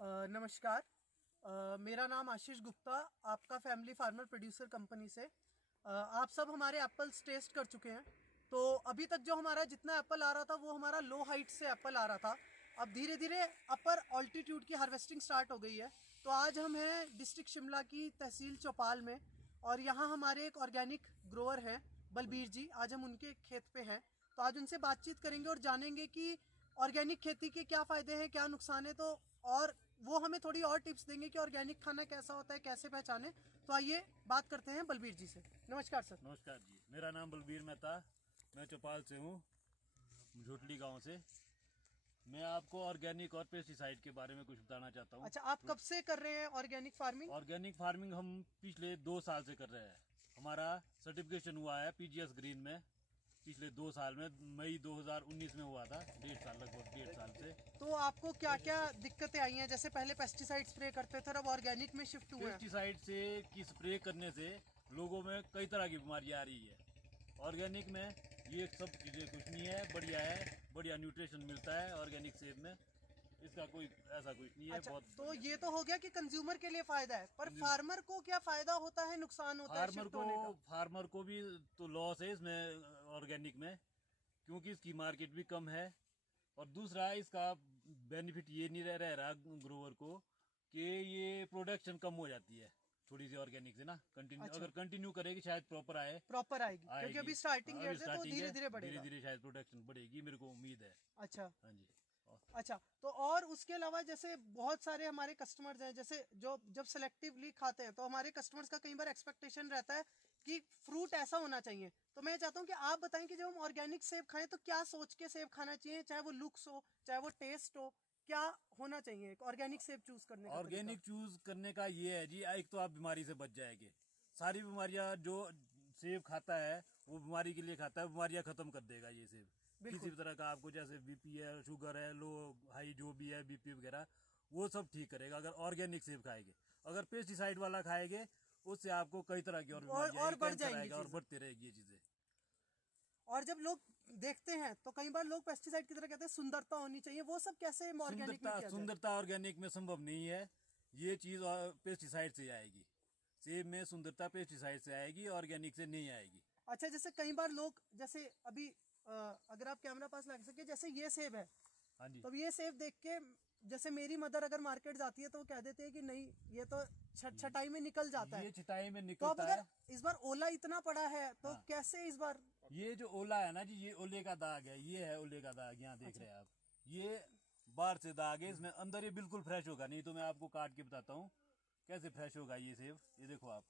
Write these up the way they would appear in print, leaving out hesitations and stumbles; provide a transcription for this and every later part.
नमस्कार। मेरा नाम आशीष गुप्ता, आपका फैमिली फार्मर प्रोड्यूसर कंपनी से। आप सब हमारे एप्पल्स टेस्ट कर चुके हैं। तो अभी तक जो हमारा जितना एप्पल आ रहा था वो हमारा लो हाइट से एप्पल आ रहा था। अब धीरे धीरे अपर ऑल्टीट्यूड की हार्वेस्टिंग स्टार्ट हो गई है। तो आज हम हैं डिस्ट्रिक्ट शिमला की तहसील चौपाल में, और यहाँ हमारे एक ऑर्गेनिक ग्रोअर हैं बलबीर जी। आज हम उनके खेत पे हैं, तो आज उनसे बातचीत करेंगे और जानेंगे कि ऑर्गेनिक खेती के क्या फ़ायदे हैं, क्या नुकसान है। तो और वो हमें थोड़ी और टिप्स देंगे कि ऑर्गेनिक खाना कैसा होता है, कैसे पहचाने। तो आइए बात करते हैं बलबीर जी से। नमस्कार सर। नमस्कार जी, मेरा नाम बलबीर मेहता, मैं चौपाल से हूँ, झोटली गांव से। मैं आपको ऑर्गेनिक और पेस्टिसाइड के बारे में कुछ बताना चाहता हूँ। अच्छा, आप कब से कर रहे हैं ऑर्गेनिक फार्मिंग? ऑर्गेनिक फार्मिंग हम पिछले 2 साल से कर रहे हैं। हमारा सर्टिफिकेशन हुआ है पीजीएस ग्रीन में पिछले 2 साल में, मई 2019 में हुआ था। 1.5 साल, लगभग 1.5 साल से। तो आपको क्या क्या दिक्कतें आई हैं? जैसे पहले पेस्टिसाइड स्प्रे करते थे, अब ऑर्गेनिक में शिफ्ट हुए हैं। पेस्टिसाइड से की स्प्रे करने से लोगों में कई तरह की बीमारियाँ आ रही है। ऑर्गेनिक में ये सब चीज़ें कुछ नहीं है, बढ़िया है, बढ़िया न्यूट्रिशन मिलता है ऑर्गेनिक सेब में। इसका कोई ऐसा कुछ नहीं है। अच्छा, बहुत तो ये तो हो गया कि कंज्यूमर के लिए फायदा है, पर फार्मर को क्या फायदा होता है, नुकसान होता है शिफ्ट होने का? फार्मर को भी तो लॉस है इसमें ऑर्गेनिक में, क्योंकि इसकी मार्केट भी कम है। और दूसरा इसका बेनिफिट ये नहीं रह रहा ग्रोवर को कि ये प्रोडक्शन कम हो जाती है थोड़ी सी ऑर्गेनिक से ना। कंटिन्यू अच्छा, अगर कंटिन्यू करेगी शायद प्रॉपर आए प्रॉपर आएगी, क्योंकि अभी स्टार्टिंग ईयर है तो धीरे धीरे धीरे बढ़ेगा। धीरे शायद प्रोडक्शन बढ़ेगी, मेरे को उम्मीद है। अच्छा। हाँ जी। अच्छा, तो और उसके अलावा जैसे बहुत सारे हमारे कस्टमर्स हैं, जैसे जो जब सेलेक्टिवली खाते हैं तो हमारे कस्टमर्स का कई बार एक्सपेक्टेशन रहता है कि फ्रूट ऐसा होना चाहिए। तो मैं चाहता हूँ कि आप बताएं कि जब हम ऑर्गेनिक सेब खाएं तो क्या सोच के सेब खाना चाहिए, चाहे वो लुक्स हो चाहे वो टेस्ट हो, क्या होना चाहिए एक ऑर्गेनिक सेब चूज करने का तरीका? ऑर्गेनिक चूज करने का ये है जी, एक तो आप बीमारी से बच जाएंगे। सारी बीमारियां जो सेब खाता है वो बीमारी के लिए खाता है, बीमारियां खत्म कर देगा ये सेब। किसी भी तरह का आपको, जैसे बीपी है, शुगर है, लो हाई जो भी है, बीपी वगैरह, वो सब ठीक करेगा अगर ऑर्गेनिक सेब खाएंगे। अगर पेस्टिसाइड वाला खाएंगे उससे आपको कई तरह की और बीमारियां, और बढ़ कैंसर जाएंगी आएगा और चीजें। बढ़ती रहेगी ये चीजें। और जब लोग देखते हैं तो कई बार लोग पेस्टिसाइड की तरह कहते हैं सुंदरता होनी चाहिए, वो सब कैसे ऑर्गेनिक में सुंदरता किया जाए? सुंदरता ऑर्गेनिक में संभव नहीं है। ये चीज पेस्टिसाइड से आएगी। सेब में सुंदरता पेस्टिसाइड से आएगी, ऑर्गेनिक से नहीं आएगी। अच्छा, जैसे कई बार लोग, जैसे अभी अगर आप कैमरा पास ला सके, जैसे ये सेब है, हाँ जी। तो ये सेब देख के जैसे मेरी मदर अगर मार्केट जाती है तो वो कह देते हैं कि नहीं, ये तो छटाई में निकल जाता है। ये छिटाई में तो अब निकलता अगर है। इस बार ओला इतना पड़ा है तो हाँ। कैसे इस बार? ये जो ओला है ना जी, ये ओले का दाग है, ये है ओले का दाग, यहाँ देख अच्छा। रहे हैं आप। ये बाहर से दाग है, इसमें अंदर ये बिल्कुल फ्रेश होगा नहीं। तो मैं आपको काट के बताता हूँ कैसे फ्रेश होगा ये सेब। ये देखो आप,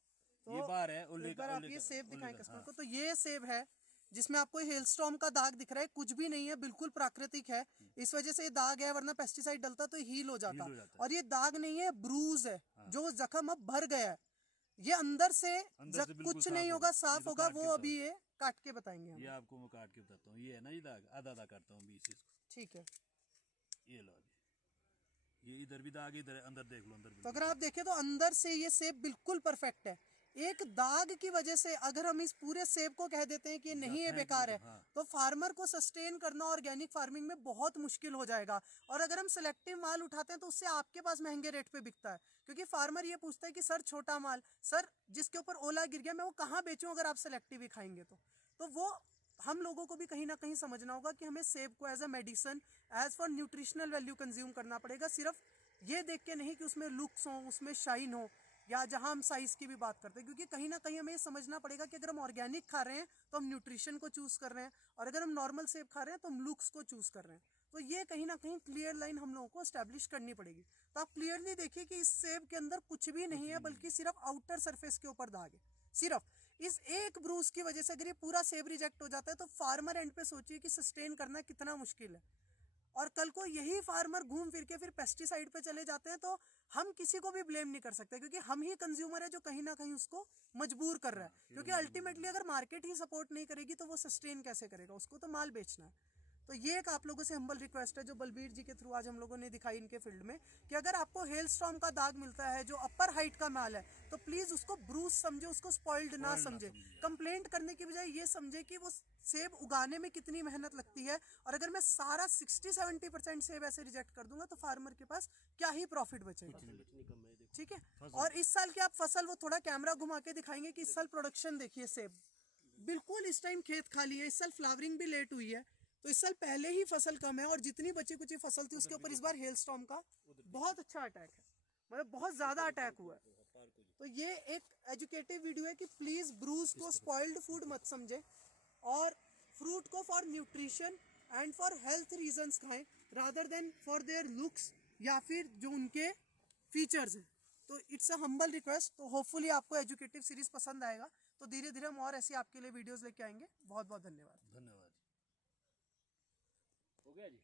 ये तो बाहर है ओले एक का, बार आप ओले ये का, सेब ओले दिखाएं का। कस्टमर हाँ। को। तो ये सेब है जिसमें आपको हेलस्टॉर्म का दाग दिख रहा है, कुछ भी नहीं है, बिल्कुल प्राकृतिक है। इस वजह से ये दाग है, वरना पेस्टिसाइड डलता तो हील हो जाता। हील हो जाता है। और ये दाग नहीं है, ब्रूज है। हाँ। जो जख्म अब भर गया है, ये अंदर से अंदर से बिल्कुल कुछ साफ नहीं होगा। होगा, ये साफ तो होगा। काट के वो बताओ, अभी ये काट के बताएंगे ये हमें। आपको मैं काट के बताता हूँ। ये है ना ये दाग, आधा आधा काटता हूँ बीच से। ठीक है। ये लो जी, ये इधर भी दाग, इधर अंदर देख लो, अंदर तो बिल्कुल अगर आप देखें तो अंदर से ये सेब बिल्कुल परफेक्ट है। एक दाग की वजह से अगर हम इस पूरे सेब को कह देते हैं कि नहीं ये फेंक बेकार देते। है, हाँ। तो फार्मर को सस्टेन करना ऑर्गेनिक फार्मिंग में बहुत मुश्किल हो जाएगा। और अगर हम सिलेक्टिव माल उठाते हैं तो उससे आपके पास महंगे रेट पे बिकता है, क्योंकि फार्मर ये पूछता है कि सर छोटा माल, सर जिसके ऊपर ओला गिर गया मैं वो कहाँ बेचूं अगर आप सिलेक्टिव ही खाएंगे तो वो हम लोगों को भी कहीं ना कहीं समझना होगा कि हमें सेब को as a medicine, as for nutritional value consume करना पड़ेगा। सिर्फ ये देख के नहीं कि उसमें लुक्स हो, उसमें शाइन हो, या जहां हम साइज की भी बात करते हैं, क्योंकि कहीं ना कहीं हमें ये समझना पड़ेगा कि अगर हम ऑर्गेनिक खा रहे हैं तो हम न्यूट्रिशन को चूज कर रहे हैं, और अगर हम नॉर्मल सेब खा रहे हैं तो हम लुक्स को चूज कर रहे हैं। तो ये कहीं ना कहीं क्लियर लाइन हम लोगों को स्टैब्लिश करनी पड़ेगी। तो आप क्लियरली देखिए कि इस सेब के अंदर कुछ भी नहीं है, बल्कि सिर्फ आउटर सरफेस के ऊपर दाग है। सिर्फ इस एक ब्रूस की वजह से अगर ये पूरा सेब रिजेक्ट हो जाता है तो फार्मर एंड पे सोचिए कि सस्टेन करना कितना मुश्किल है। और कल को यही फार्मर घूम फिर के फिर पेस्टिसाइड पे चले जाते हैं तो हम किसी को भी ब्लेम नहीं कर सकते, क्योंकि हम ही कंज्यूमर है जो कहीं ना कहीं उसको मजबूर कर रहा है। क्योंकि अल्टीमेटली अगर मार्केट ही सपोर्ट नहीं करेगी तो वो सस्टेन कैसे करेगा, उसको तो माल बेचना है। तो ये एक आप लोगों से हम्बल रिक्वेस्ट है जो बलबीर जी के थ्रू आज हम लोगों ने दिखाई इनके फील्ड में, कि अगर आपको हेल स्टॉर्म का दाग मिलता है जो अपर हाइट का माल है तो प्लीज उसको ब्रूस समझे, उसको स्पॉइल्ड ना समझे। कंप्लेंट करने की बजाय ये समझे कि वो सेब उगाने में कितनी मेहनत लगती है, और अगर मैं सारा 60-70% सेब ऐसे रिजेक्ट कर दूंगा तो फार्मर के पास क्या ही प्रॉफिट बचेगा। ठीक है, और इस साल की आप फसल, वो थोड़ा कैमरा घुमा के दिखाएंगे कि इस साल प्रोडक्शन देखिए सेब, बिल्कुल इस टाइम खेत खाली है, इस साल फ्लावरिंग भी लेट हुई है, तो इस साल पहले ही फसल कम है, और जितनी बची कुची फसल थी उसके ऊपर इस बार हेल स्टॉर्म का बहुत अच्छा अटैक है, मतलब बहुत ज्यादा अटैक हुआ है। तो ये एक एजुकेटिव वीडियो है कि प्लीज ब्रूस को स्पॉइल्ड फूड मत समझे, और फ्रूट को for nutrition and for health reasons खाएं rather than for their looks या फिर जो उनके फीचर्स हैं। तो इट्स अ हम्बल रिक्वेस्ट। तो होपफुली आपको एजुकेटिव सीरीज पसंद आएगा, तो धीरे धीरे हम और ऐसी आपके लिए वीडियोस लेके आएंगे। बहुत बहुत धन्यवाद। धन्यवाद। हो गया जी।